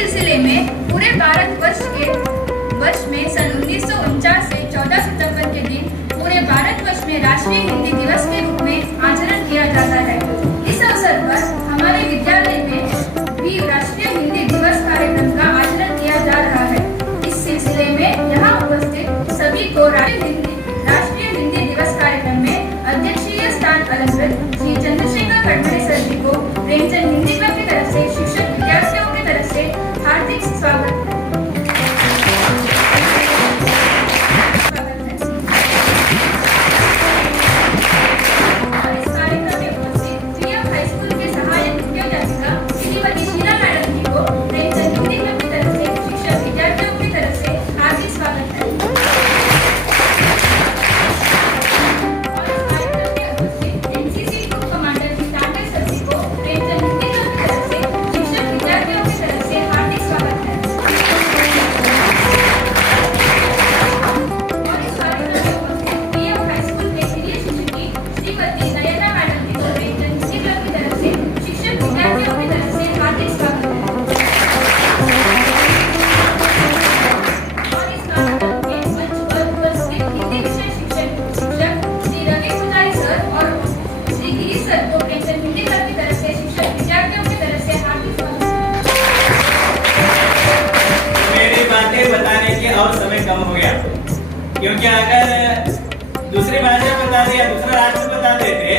सिलसिले में पूरे भारतवर्ष में सन 1949 से 14 सितंबर के दिन पूरे भारतवर्ष में राष्ट्रीय हिंदी दिवस के रूप में आचरण किया जाता है। इस अवसर पर हमारे विद्यालय में भी राष्ट्रीय हिंदी दिवस कार्यक्रम का आचरण किया जा रहा है। इस सिलसिले में यहाँ उपस्थित सभी को राष्ट्रीय हिंदी दिवस कार्यक्रम में अध्यक्षीय स्थान अलंकृत श्री चंद्रशेखर खडमरे सर जी को प्रेमचंद हिंदी क्लब की तरफ से शिक्षक विद्यार्थियों की तरफ से हार्दिक स्वागत है। और समय कम हो गया, क्योंकि अगर दूसरी भाषा बता दी या दूसरा राष्ट्र बता देते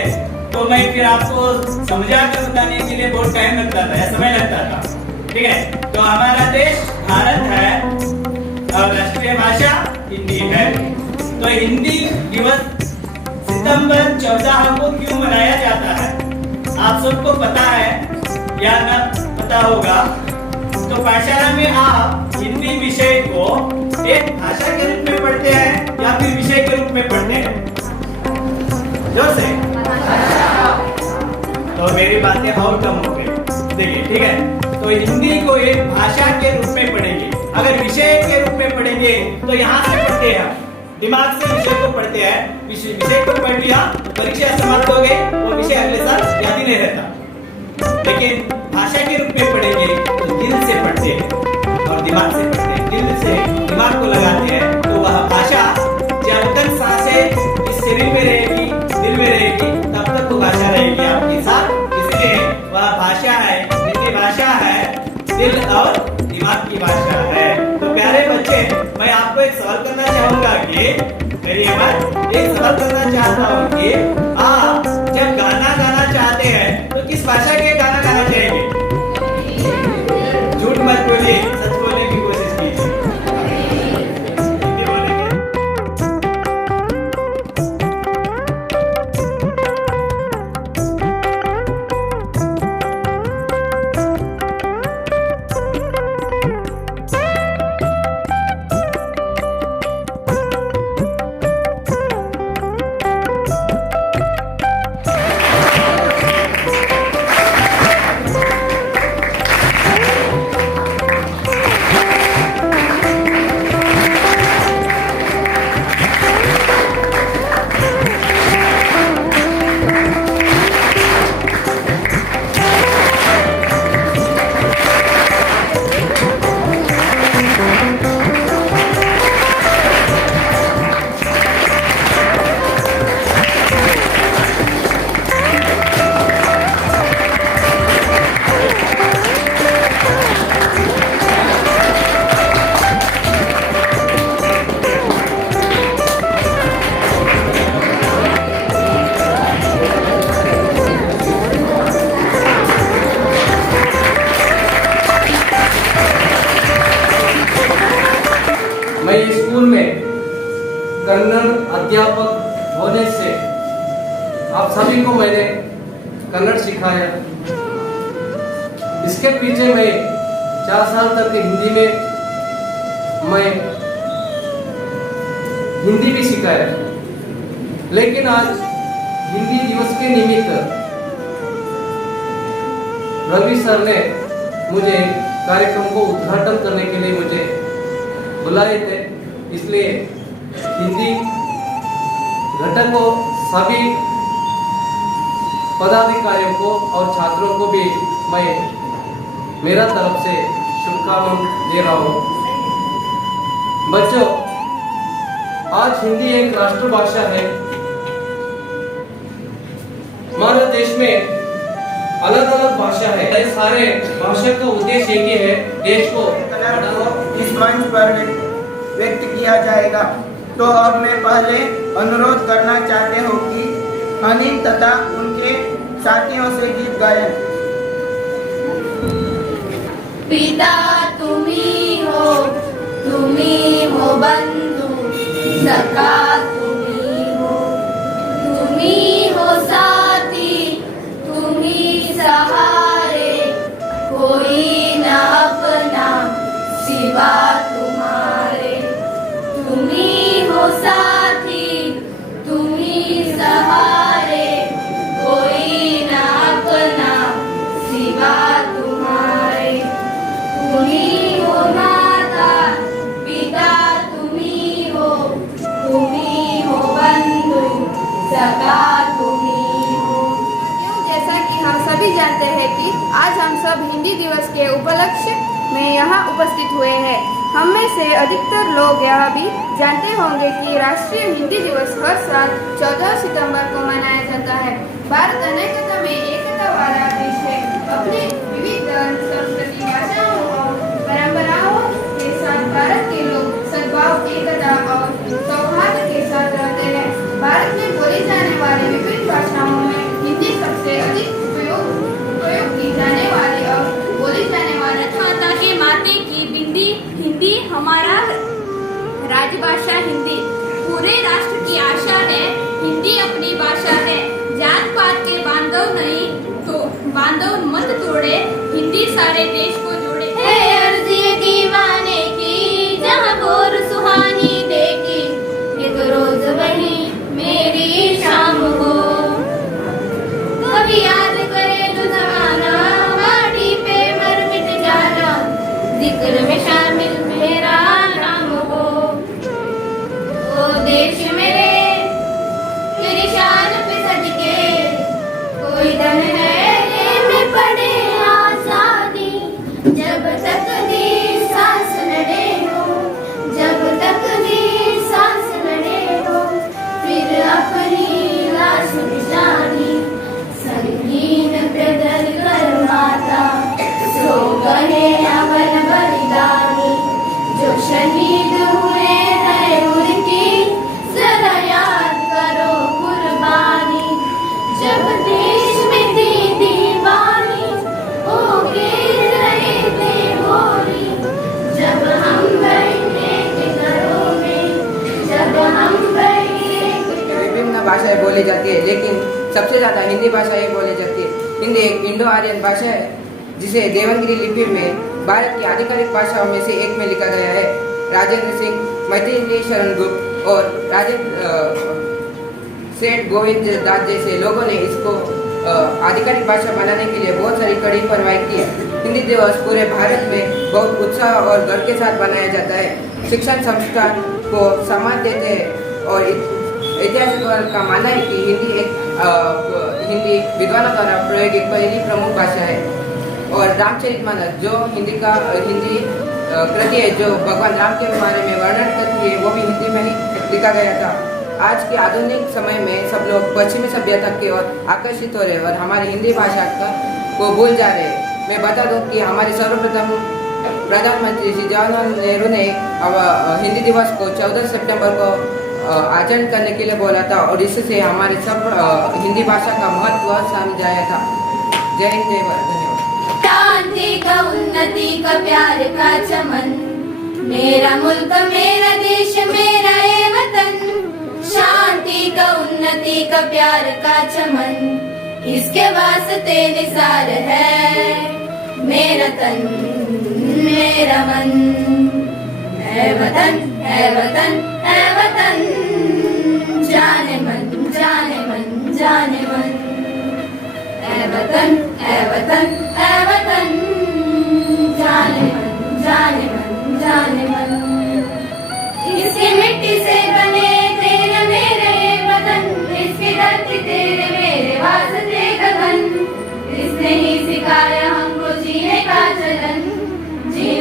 तो मैं फिर आपको समझा कर बताने के लिए बहुत टाइम लगता था या समय लगता था। ठीक है, तो हमारा देश भारत है और राष्ट्रीय भाषा हिंदी है। तो हिंदी दिवस सितंबर 14 को क्यों मनाया जाता है आप सबको पता है या ना पता होगा। तो पाठशाला में आप हिंदी विषय को एक भाषा के रूप में पढ़ते हैं या फिर विषय के रूप में पढ़ते हैं? जोर से। तो मेरी बातें और कम हो गई। देखिए, ठीक है, तो हिंदी को एक भाषा के रूप में पढ़ेंगे। अगर विषय के रूप में पढ़ेंगे तो यहाँ से पढ़ते हैं, दिमाग से विषय को पढ़ते हैं। विषय को पढ़ लिया, परीक्षा समाप्त हो गई, वो विषय अगले साल याद ही नहीं रहता। लेकिन भाषा के रूप में पढ़ेंगे तो दिल से पढ़ते हैं और दिमाग से पढ़ते हैं। दिल से दिमाग को लगाते हैं तो वह भाषा जब तक सांसें इस शरीर में रहेगी, दिल में रहेगी, तब तक वो भाषा रहेगी आपके साथ। इसलिए वह भाषा है, हिंदी भाषा है, दिल और दिमाग की भाषा है। तो प्यारे बच्चे, मैं आपको एक सवाल करना चाहूंगा कि मेरी एक सवाल करना चाहता हूँ कि आप जब गाना गाना चाहते हैं तो किस भाषा के गाना गाना चाहेंगे? झूठ मत बोलिए, सच बोलने की कोशिश कीजिए। हिंदी बोलेंगे। मैं स्कूल में कन्नड़ अध्यापक होने से आप सभी को मैंने कन्नड़ सिखाया। इसके पीछे मैं 4 साल तक हिंदी में मैं हिंदी भी सिखाया। लेकिन आज हिंदी दिवस के निमित्त रवि सर ने मुझे कार्यक्रम को उद्घाटन करने के लिए मुझे बुलाए थे। इसलिए हिंदी घटकों सभी पदाधिकारियों को और छात्रों को भी मैं मेरा तरफ से शुभकामनाएं दे रहा हूँ। बच्चों, आज हिंदी एक राष्ट्रभाषा है। हमारे देश में अलग अलग भाषा है। ये सारे भाषा का उद्देश्य एक ही है, देश को इस मंच पर व्यक्त किया जाएगा। तो अब मैं पहले अनुरोध करना चाहते हो कि अनिल तथा उनके साथियों से गीत गायन। पिता तुम्ही हो बंधु सखा तुम्ही हो साथी तुम्ही सहारे, कोई न अपना सिवा तुम्हारे। तुम्ही हो साथी तुम्ही सहारे, कोई न अपना सिवा तुम्हारे। तुम्ही हो माता पिता तुम्ही हो बंधु सखा तुम्ही हो। जैसा कि हम सभी जानते हैं कि आज हम सब हिंदी दिवस के उपलक्ष्य में यहाँ उपस्थित हुए हैं। हम में से अधिकतर लोग यह भी जानते होंगे कि राष्ट्रीय हिंदी दिवस हर साल 14 सितंबर को मनाया जाता है। भारत अनेकता में एकता वाला देश है। अपने विविध संस्कृति, भाषाओं और परंपराओं के साथ भारत के लोग सद्भाव, एकता और सौहार्द के साथ रहते हैं। भारत में बोली जाने वाली विभिन्न भाषाओं में हिंदी सबसे अधिक प्रयोग की जाने वाली और बोली जाने वाली माता के माते की हिंदी हमारा राजभाषा हिंदी। पूरे राष्ट्र की आशा है, हिंदी अपनी भाषा है। जात पात के बांधव नहीं तो बांधव मत तोड़े, हिंदी सारे देश को जोड़े। है अर्जी दीवाने की जहाँ भोर सुहानी देखी, एक रोज वही मेरी शाम हो। कभी याद करे जो जमाना माटी पे मर मिट जाना, जिक्र में शामिल मेरा नाम हो। ओ देश मेरे तेरी शान पे सदके, कोई दम है में पड़े आजादी। जब तक दी सांस लड़े हो, जब तक दी सांस लड़े हो, फिर अपनी लाश निशानी संगीन पे दर कर माता। सो गए अमर बलिदानी, जो शहीद हुए हैं उनकी जरा याद करो कुर्बानी। जब देश में थी दीवानी, हो गिर रहे थे होली। जब हम बैठे थे घरों में, जब हम बैठे विभिन्न भाषाएं बोली जाती है, लेकिन सबसे ज्यादा हिंदी भाषा ही बोली जाती है। हिंदी एक इंडो आर्यन भाषा है, जिसे देवनागरी लिपि में भारत की आधिकारिक भाषाओं में से एक में लिखा गया है। राजेंद्र सिंह, मैथिली शरण गुप्त और सेठ गोविंद दास जैसे लोगों ने इसको आधिकारिक भाषा बनाने के लिए बहुत सारी कड़ी कार्रवाई की है। हिंदी दिवस पूरे भारत में बहुत उत्साह और गर्व के साथ मनाया जाता है। शिक्षण संस्थान को सम्मान देते हैं और ऐतिहासिक का मानना है कि हिंदी विद्वानों द्वारा प्रयोगित पहली प्रमुख भाषा है। और रामचरितमानस जो हिंदी कृति है, जो भगवान राम के बारे में वर्णन करती है, वो भी हिंदी में ही लिखा गया था। आज के आधुनिक समय में सब लोग पश्चिमी सभ्यता की ओर आकर्षित हो रहे हैं और हमारी हिंदी भाषा को भूल जा रहे हैं। मैं बता दूं कि हमारे सर्वप्रथम प्रधानमंत्री श्री जवाहरलाल नेहरू ने हिंदी दिवस को 14 सितंबर को आचरण करने के लिए बोला था और इससे हमारे सब हिंदी भाषा का महत्व समझाया था। जय हिंद, जय भारत, धन्यवाद। शांति का उन्नति का प्यार का चमन, मेरा मुल्क मेरा देश मेरा ये वतन। शांति का उन्नति का प्यार का चमन, इसके वास्ते निसार है मेरा तन मेरा मन। है वतन है वतन है वतन, जाने मन जाने मन जाने मन। है वतन है वतन है वतन, जाने मन जाने मन जाने मन। इसकी मिट्टी से बने तेरे मेरे वतन, इसकी धरती तेरे मेरे वास्ते गगन। इसने ही सिखाया हमको जीने का चलन, जीने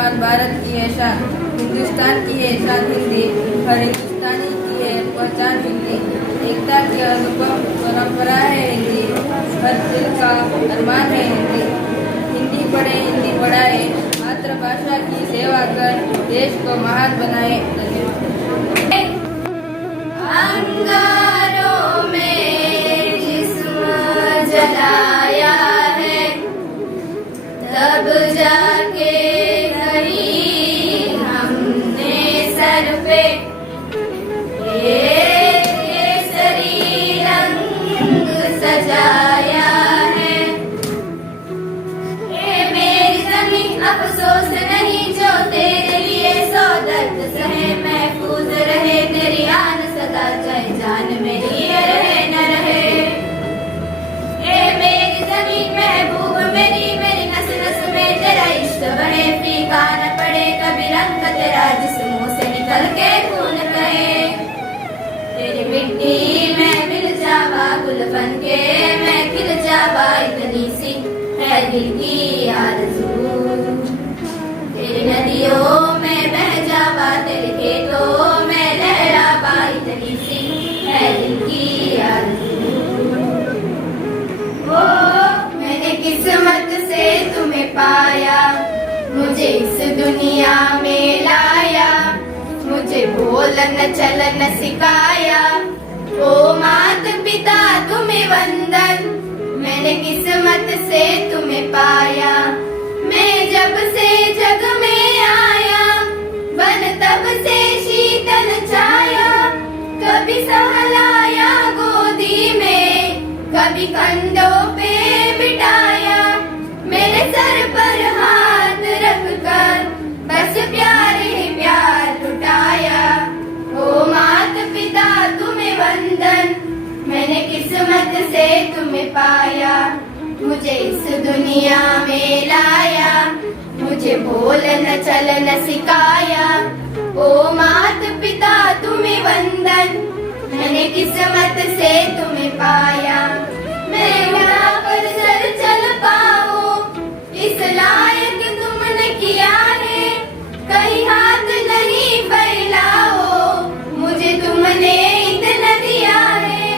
स्वाभिमान भारत की है शान, हिंदुस्तान की है शान हिंदी, हर हिंदुस्तानी की है पहचान हिंदी, एकता की अनुपम परंपरा है हिंदी, हर दिल का अरमान है हिंदी। हिंदी पढ़े हिंदी पढ़ाए, मातृभाषा की सेवा कर देश को महान बनाए। अंगारों में जिस्म जलाया है, तब जाके कहीं हमने सर पे ये केसरी रंग सजाया है। ये मेरी ज़मीं अफसोस नहीं जो तेरे लिए सौ दर्द सहे, महफूज रहे तेरी आन सदा, चाहे जान मेरी ये रहे न रहे। ये मेरी ज़मीं महबूब मेरी, मेरी नस नस में तेरा इश्क बहे, फीका न पड़े कभी रंग तेरा जिस्मों से निकल के खून बहे। तेरी मिट्टी में मिल जावा गुलफन के, मैं खिल जावा इतनी सी है दिल की आरज़ू। तेरी नदियों में बह जावा, तेरे खेतों में लहरावा, इतनी सी है दिल की आरज़ू। ओ मैंने किस्मत से तुम्हें पाया, मुझे इस दुनिया में लाया, मुझे बोलन चलन सिखाया। ओ मात पिता तुम्हें वंदन, मैंने किस्मत से तुम्हें पाया। मैं जब से जग में आया, बन तब से शीतल छाया, कभी सहलाया गोदी में, कभी कंधों पे बिठाया। मेरे सर पर हाथ रख कर बस प्यार ही प्यार लुटाया। ओ मात पिता तुम्हें वंदन, मैंने किस्मत से तुम्हें पाया, मुझे इस दुनिया में लाया, मुझे बोलन चलन सिखाया। ओ मात पिता तुम्हें वंदन, मैंने किस्मत से तुम्हें पाया। मैं उड़ा कर सर चल पाऊं, इस लायक तुमने किया है, कहीं हाथ नहीं फैलाओ, मुझे तुमने इतना दिया है।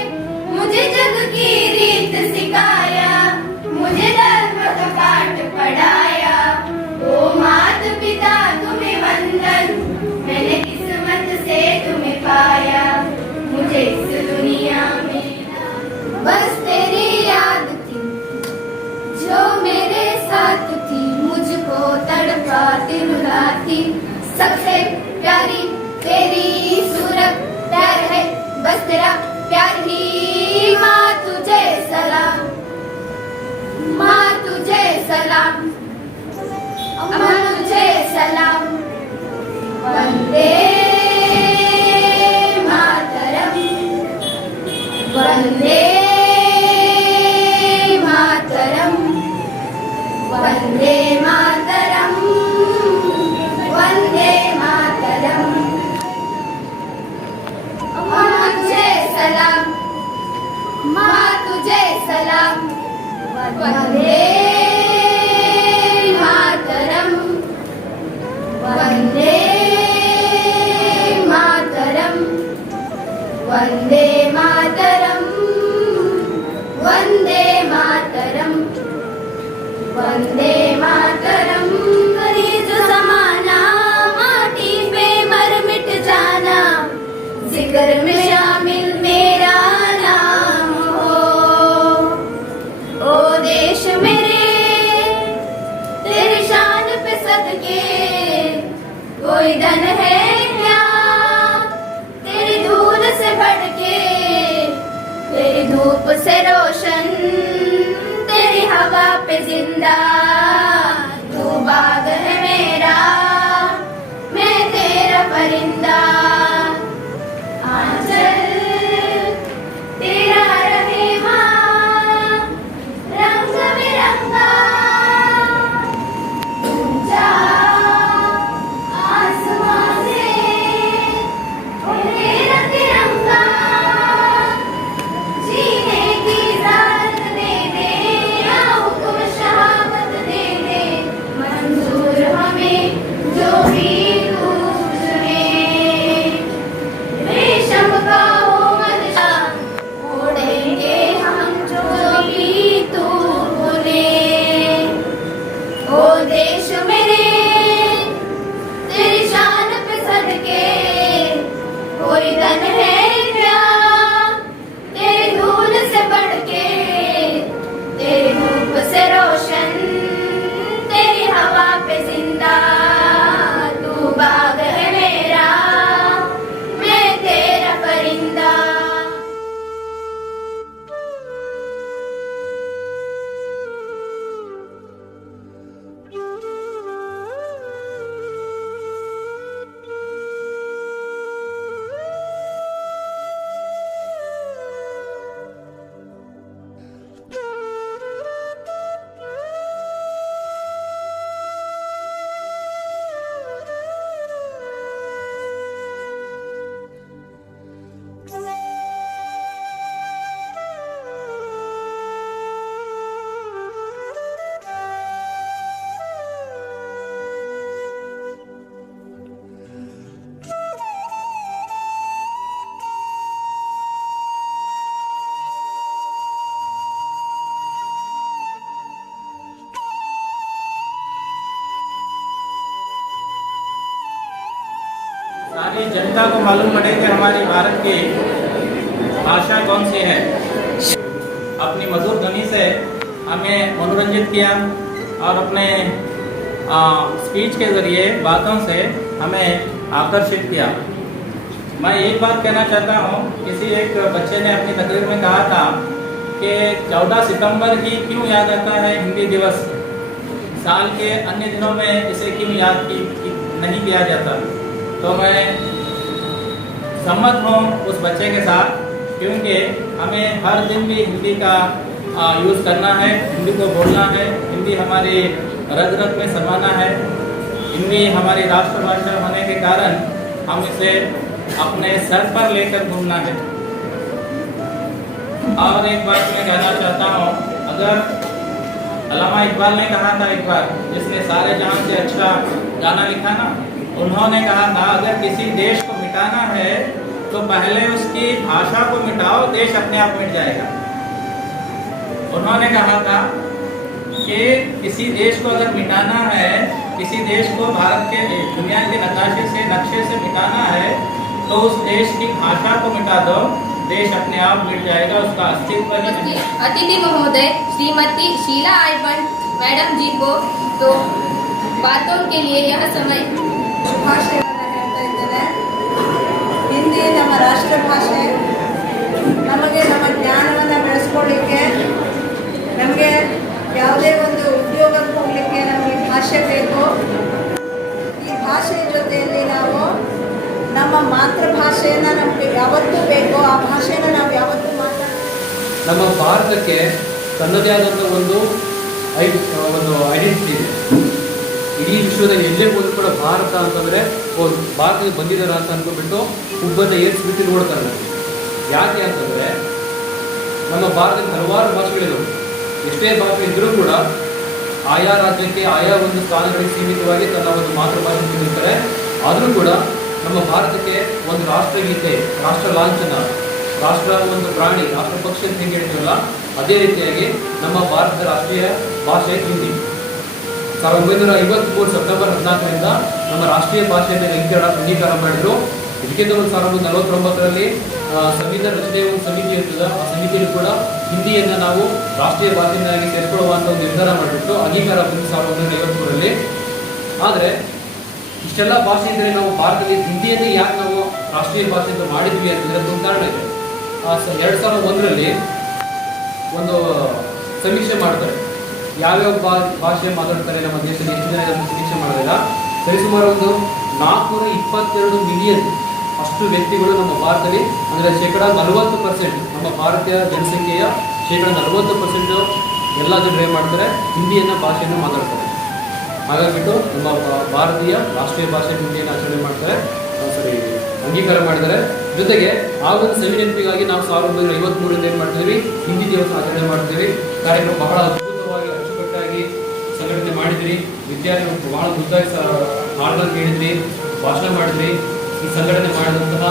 मुझे जग की रीत सिखाया, मुझे धर्म का पाठ पढ़ाया। ओ मात पिता तुम्हें वंदन, मैंने किस्मत से तुम्हें पाया, मुझे इस दुनिया में बस तेरी याद थी जो मेरे साथ थी, मुझको तड़पाती रुलाती। सबसे प्यारी तेरी सूरत प्यार है, बस तेरा प्यार ही। माँ तुझे सलाम, माँ तुझे सलाम, अम्मा तुझे सलाम। वंदे मातरम, वंदे मातरम, वंदे मातरम, वंदे मातरम। अम्मा तुझे सलाम, माँ तुझे सलाम। वंदे मातरम, वंदे मातरम, वंदे मातरम, वंदे मातरम, वंदे मातरम। कहीं जो ज़माना माटी पे मर मिट जाना, जिक्र में शामिल मेरा नाम हो। ओ देश मेरे तेरी शान पे सदके कोई धन है क्या, तेरी धूल से भड़के, तेरी धूप से रोशन, तेरी हवा पे जिंदा। तू बाग है मेरा, मैं तेरा परिंदा। आंचल तेरा रहे माँ, रंग बिरंगा ऊंचा आसमां से तेरा तिरंगा। जीने की इजाजत दे दे या हुक्म शहादत दे दे, मंजूर कोई धन है क्या तेरी धूल से बढ़ के, तेरी धूप से रोशन, तेरी हवा पे जिंदा। तू बाग है मेरा, मैं तेरा परिंदा। सारी जनता को मालूम पड़े कि हमारे भारत की भाषा कौन सी है। अपनी मधुर ध्वनि से हमें मनोरंजित किया और अपने स्पीच के जरिए बातों से हमें आकर्षित किया। मैं एक बात कहना चाहता हूँ, किसी एक बच्चे ने अपनी तकरीर में कहा था कि 14 सितंबर ही क्यों याद आता है हिंदी दिवस, साल के अन्य दिनों में इसे क्यों याद नहीं किया जाता। तो मैं सहमत हूँ उस बच्चे के साथ, क्योंकि हमें हर दिन भी हिंदी का यूज़ करना है, हिंदी को बोलना है। हिंदी हमारी रग रग में समाना है। हिंदी हमारी राष्ट्रभाषा होने के कारण हम इसे अपने सर पर लेकर घूमना है। और एक बात मैं कहना चाहता हूँ, अगर अल्लामा इकबाल ने कहा था एक बार, जिसने सारे जहां से अच्छा गाना लिखा ना, उन्होंने कहा था अगर किसी देश को मिटाना है तो पहले उसकी भाषा को मिटाओ, देश अपने आप मिट जाएगा। उन्होंने कहा था कि किसी देश को अगर मिटाना है, किसी देश को भारत के दुनिया के नक्शे से मिटाना है तो उस देश की भाषा को मिटा दो, देश अपने आप मिट जाएगा, उसका अस्तित्व ही नहीं। अतिथि महोदय श्रीमती शीला आइबन मैडम जी को तो बातों के लिए यह समय। ಭಾಷೆಯನ್ನು ಹೇಳ್ತಾ ಇದ್ದೇನೆ. ಹಿಂದಿ ನಮ್ಮ ರಾಷ್ಟ್ರ ಭಾಷೆ. ನಮಗೆ ನಮ್ಮ ಜ್ಞಾನವನ್ನು ಬೆಳೆಸ್ಕೊಳ್ಳಿಕ್ಕೆ, ನಮಗೆ ಯಾವುದೇ ಒಂದು ಉದ್ಯೋಗಕ್ಕೆ ಹೋಗಲಿಕ್ಕೆ ನಮಗೆ ಭಾಷೆ ಬೇಕು. ಈ ಭಾಷೆಯ ಜೊತೆಯಲ್ಲಿ ನಾವು ನಮ್ಮ ಮಾತೃಭಾಷೆಯನ್ನು ನಮಗೆ ಯಾವತ್ತೂ ಬೇಕು, ಆ ಭಾಷೆಯನ್ನು ನಾವು ಯಾವತ್ತೂ ಮಾತಾಡ್ತೀವಿ. ನಮ್ಮ ಭಾರತಕ್ಕೆ ತನ್ನದೇ ಆದಂಥ ಒಂದು ಐಡೆಂಟಿಟಿ ಇದೆ. ಇಡೀ ವಿಶ್ವದಲ್ಲಿ ಎಲ್ಲೇ ಹೋದ್ರು ಕೂಡ ಭಾರತ ಅಂತಂದರೆ ಭಾರತಕ್ಕೆ ಬಂದಿದ್ದಾರೆ ಅಂತ ಅಂದ್ಕೊಂಡ್ಬಿಟ್ಟು ಹುಬ್ಬನ್ನು ಏರಿಸ್ಬಿಟ್ಟು ನೋಡ್ತಾರೆ. ಯಾಕೆ ಅಂತಂದರೆ ನಮ್ಮ ಭಾರತದಲ್ಲಿ ಹಲವಾರು ಭಾಷೆಗಳಿವೆ. ಎಷ್ಟೇ ಭಾಷೆ ಇದ್ದರೂ ಕೂಡ ಆಯಾ ರಾಜ್ಯಕ್ಕೆ ಆಯಾ ಒಂದು ಸ್ಥಾನಗಳಿಗೆ ಸೀಮಿತವಾಗಿ ತನ್ನ ಒಂದು ಮಾತೃಭಾಷೆ ಹೊಂದಿರ್ತಾರೆ. ಆದರೂ ಕೂಡ ನಮ್ಮ ಭಾರತಕ್ಕೆ ಒಂದು ರಾಷ್ಟ್ರಗೀತೆ, ರಾಷ್ಟ್ರ ಲಾಂಛನ, ರಾಷ್ಟ್ರ ಒಂದು ಪ್ರಾಣಿ, ರಾಷ್ಟ್ರ ಪಕ್ಷಿ ಅಂತ ಹೆಂಗೆ ಹೇಳ್ತೀವಲ್ಲ, ಅದೇ ರೀತಿಯಾಗಿ ನಮ್ಮ ಭಾರತದ ರಾಷ್ಟ್ರೀಯ ಭಾಷೆ ಹಿಂದಿ. 1953 ಸೆಪ್ಟೆಂಬರ್ 14ರಿಂದ ನಮ್ಮ ರಾಷ್ಟ್ರೀಯ ಭಾಷೆಯನ್ನು ಅಂಗೀಕಾರ ಮಾಡಿದರು. ಇದಕ್ಕಿಂತ ಒಂದು 1949ರಲ್ಲಿ ಸಂವಿಧಾನ ರಚನೆ ಒಂದು ಸಮಿತಿ ಇರ್ತದೆ. ಆ ಸಮಿತಿಯಲ್ಲಿ ಕೂಡ ಹಿಂದಿಯನ್ನು ನಾವು ರಾಷ್ಟ್ರೀಯ ಭಾಷೆಯನ್ನಾಗಿ ಸೇರಿಕೊಳ್ಳುವಂಥ ಒಂದು ನಿರ್ಧಾರ ಮಾಡಿಬಿಟ್ಟು ಅಂಗೀಕಾರ ಬಂದು 1953ರಲ್ಲಿ. ಆದರೆ ಇಷ್ಟೆಲ್ಲ ಭಾಷೆ ಇದ್ದರೆ ನಾವು ಭಾರತದಲ್ಲಿ ಹಿಂದಿಯನ್ನು ಯಾಕೆ ನಾವು ರಾಷ್ಟ್ರೀಯ ಭಾಷೆ ಅಂತ ಮಾಡಿದ್ವಿ ಅಂತಂದರೆ ಒಂದು ಕಾರಣ ಇದೆ. 2001ರಲ್ಲಿ ಒಂದು ಸಮೀಕ್ಷೆ ಮಾಡ್ತಾರೆ, ಯಾವ್ಯಾವ ಭಾಷೆ ಮಾತಾಡ್ತಾರೆ ನಮ್ಮ ದೇಶದಲ್ಲಿ, ಎಷ್ಟು ಜನ ಸಮೀಕ್ಷೆ ಮಾಡೋದಿಲ್ಲ. ಸರಿಸುಮಾರು ಒಂದು 422 ಮಿಲಿಯನ್ ಅಷ್ಟು ವ್ಯಕ್ತಿಗಳು ನಮ್ಮ ಭಾರತದಲ್ಲಿ, ಅಂದರೆ 40% ನಮ್ಮ ಭಾರತೀಯ ಜನಸಂಖ್ಯೆಯ 40% ಎಲ್ಲ ಜನರು ಏನು ಮಾಡ್ತಾರೆ, ಹಿಂದಿಯನ್ನು ಭಾಷೆಯನ್ನು ಮಾತಾಡ್ತಾರೆ. ಹಾಗಾಗಿಬಿಟ್ಟು ನಮ್ಮ ಭಾರತೀಯ ರಾಷ್ಟ್ರೀಯ ಭಾಷೆ ಹಿಂದಿಯನ್ನು ಆಚರಣೆ ಮಾಡ್ತಾರೆ, ಅಂಗೀಕಾರ ಮಾಡಿದ್ದಾರೆ. ಜೊತೆಗೆ ಆ ಒಂದು ಸವಿ ನೆನಪಿಗಾಗಿ ನಾವು 1953ರಿಂದ ಏನು ಮಾಡ್ತಿದ್ದೀವಿ, ಹಿಂದಿ ದಿವಸ ಆಚರಣೆ ಮಾಡ್ತೀವಿ. ಕಾರ್ಯಕ್ರಮ ಬಹಳ ಅದ್ಭುತವಾಗಿ ಅಚ್ಚುಕಟ್ಟಾಗಿ ಸಂಘಟನೆ ಮಾಡಿದ್ರಿ. ವಿದ್ಯಾರ್ಥಿಗಳು ಬಹಳ ಉದ್ದಾಗಿ ಹಾಡುಗಳನ್ನು ಕೇಳಿದ್ರಿ, ಭಾಷಣ ಮಾಡಿದ್ರಿ. ಈ ಸಂಘಟನೆ ಮಾಡಿದಂತಹ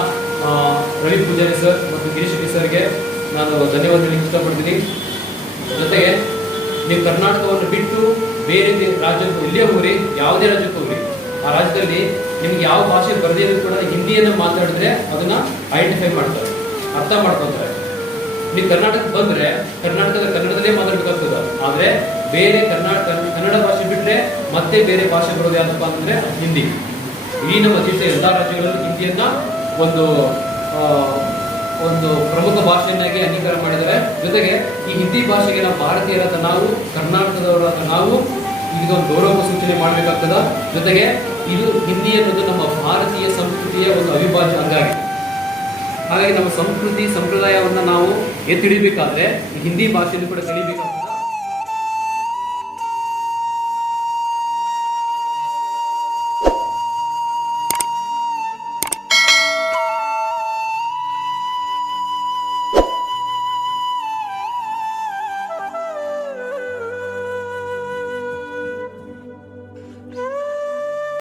ರವಿ ಪೂಜಾರಿ ಸರ್ ಮತ್ತು ಗಿರೀಶ್ ರೆಡ್ಡಿ ಸರ್ಗೆ ನಾನು ಧನ್ಯವಾದ ಹೇಳಲಿಕ್ಕೆ ಇಷ್ಟಪಡ್ತೀನಿ. ಜೊತೆಗೆ ನೀವು ಕರ್ನಾಟಕವನ್ನು ಬಿಟ್ಟು ಬೇರೆ ರಾಜ್ಯಕ್ಕೆ ಎಲ್ಲೇ ಹೋಗ್ರಿ, ಯಾವುದೇ ರಾಜ್ಯಕ್ಕೆ ಹೋಗ್ರಿ, ಆ ರಾಜ್ಯದಲ್ಲಿ ನಿಮ್ಗೆ ಯಾವ ಭಾಷೆ ಬರದೇ ಇದ್ರು ಕೂಡ ಹಿಂದಿಯನ್ನು ಮಾತಾಡಿದ್ರೆ ಅದನ್ನ ಐಡೆಂಟಿಫೈ ಮಾಡ್ತಾರೆ, ಅರ್ಥ ಮಾಡ್ಕೊತಾರೆ. ನೀವು ಕರ್ನಾಟಕಕ್ಕೆ ಬಂದ್ರೆ ಕರ್ನಾಟಕದ ಕನ್ನಡದಲ್ಲೇ ಮಾತಾಡ್ಬೇಕಾಗ್ತದೆ. ಆದ್ರೆ ಬೇರೆ ಕನ್ನಡ ಭಾಷೆ ಬಿಟ್ರೆ ಮತ್ತೆ ಬೇರೆ ಭಾಷೆ ಬರೋದು ಯಾವ್ದಪ್ಪ ಅಂದ್ರೆ ಹಿಂದಿ. ಈ ನಮ್ಮ ದೇಶದ ಎಲ್ಲ ರಾಜ್ಯಗಳಲ್ಲಿ ಹಿಂದಿಯನ್ನ ಒಂದು ಪ್ರಮುಖ ಭಾಷೆಯನ್ನಾಗಿ ಅಂಗೀಕಾರ ಮಾಡಿದ್ದಾರೆ. ಜೊತೆಗೆ ಈ ಹಿಂದಿ ಭಾಷೆಗೆ ನಾವು ಭಾರತೀಯರಾದ ನಾವು, ಕರ್ನಾಟಕದವರಾದ ನಾವು ಇದೊಂದು ಗೌರವ ಸೂಚನೆ ಮಾಡಬೇಕಾಗ್ತದ. ಜೊತೆಗೆ ಇದು ಹಿಂದಿ ಅನ್ನೋದು ನಮ್ಮ ಭಾರತೀಯ ಸಂಸ್ಕೃತಿಯ ಒಂದು ಅವಿಭಾಜ್ಯ ಅಂಗ ಆಗಿದೆ. ಹಾಗಾಗಿ ನಮ್ಮ ಸಂಸ್ಕೃತಿ ಸಂಪ್ರದಾಯವನ್ನು ನಾವು ಎತ್ತಿ ಹಿಡಿಬೇಕಾದ್ರೆ ಹಿಂದಿ ಭಾಷೆಯನ್ನು ಕೂಡ ಕಲಿಬೇಕಾಗ್ತದೆ.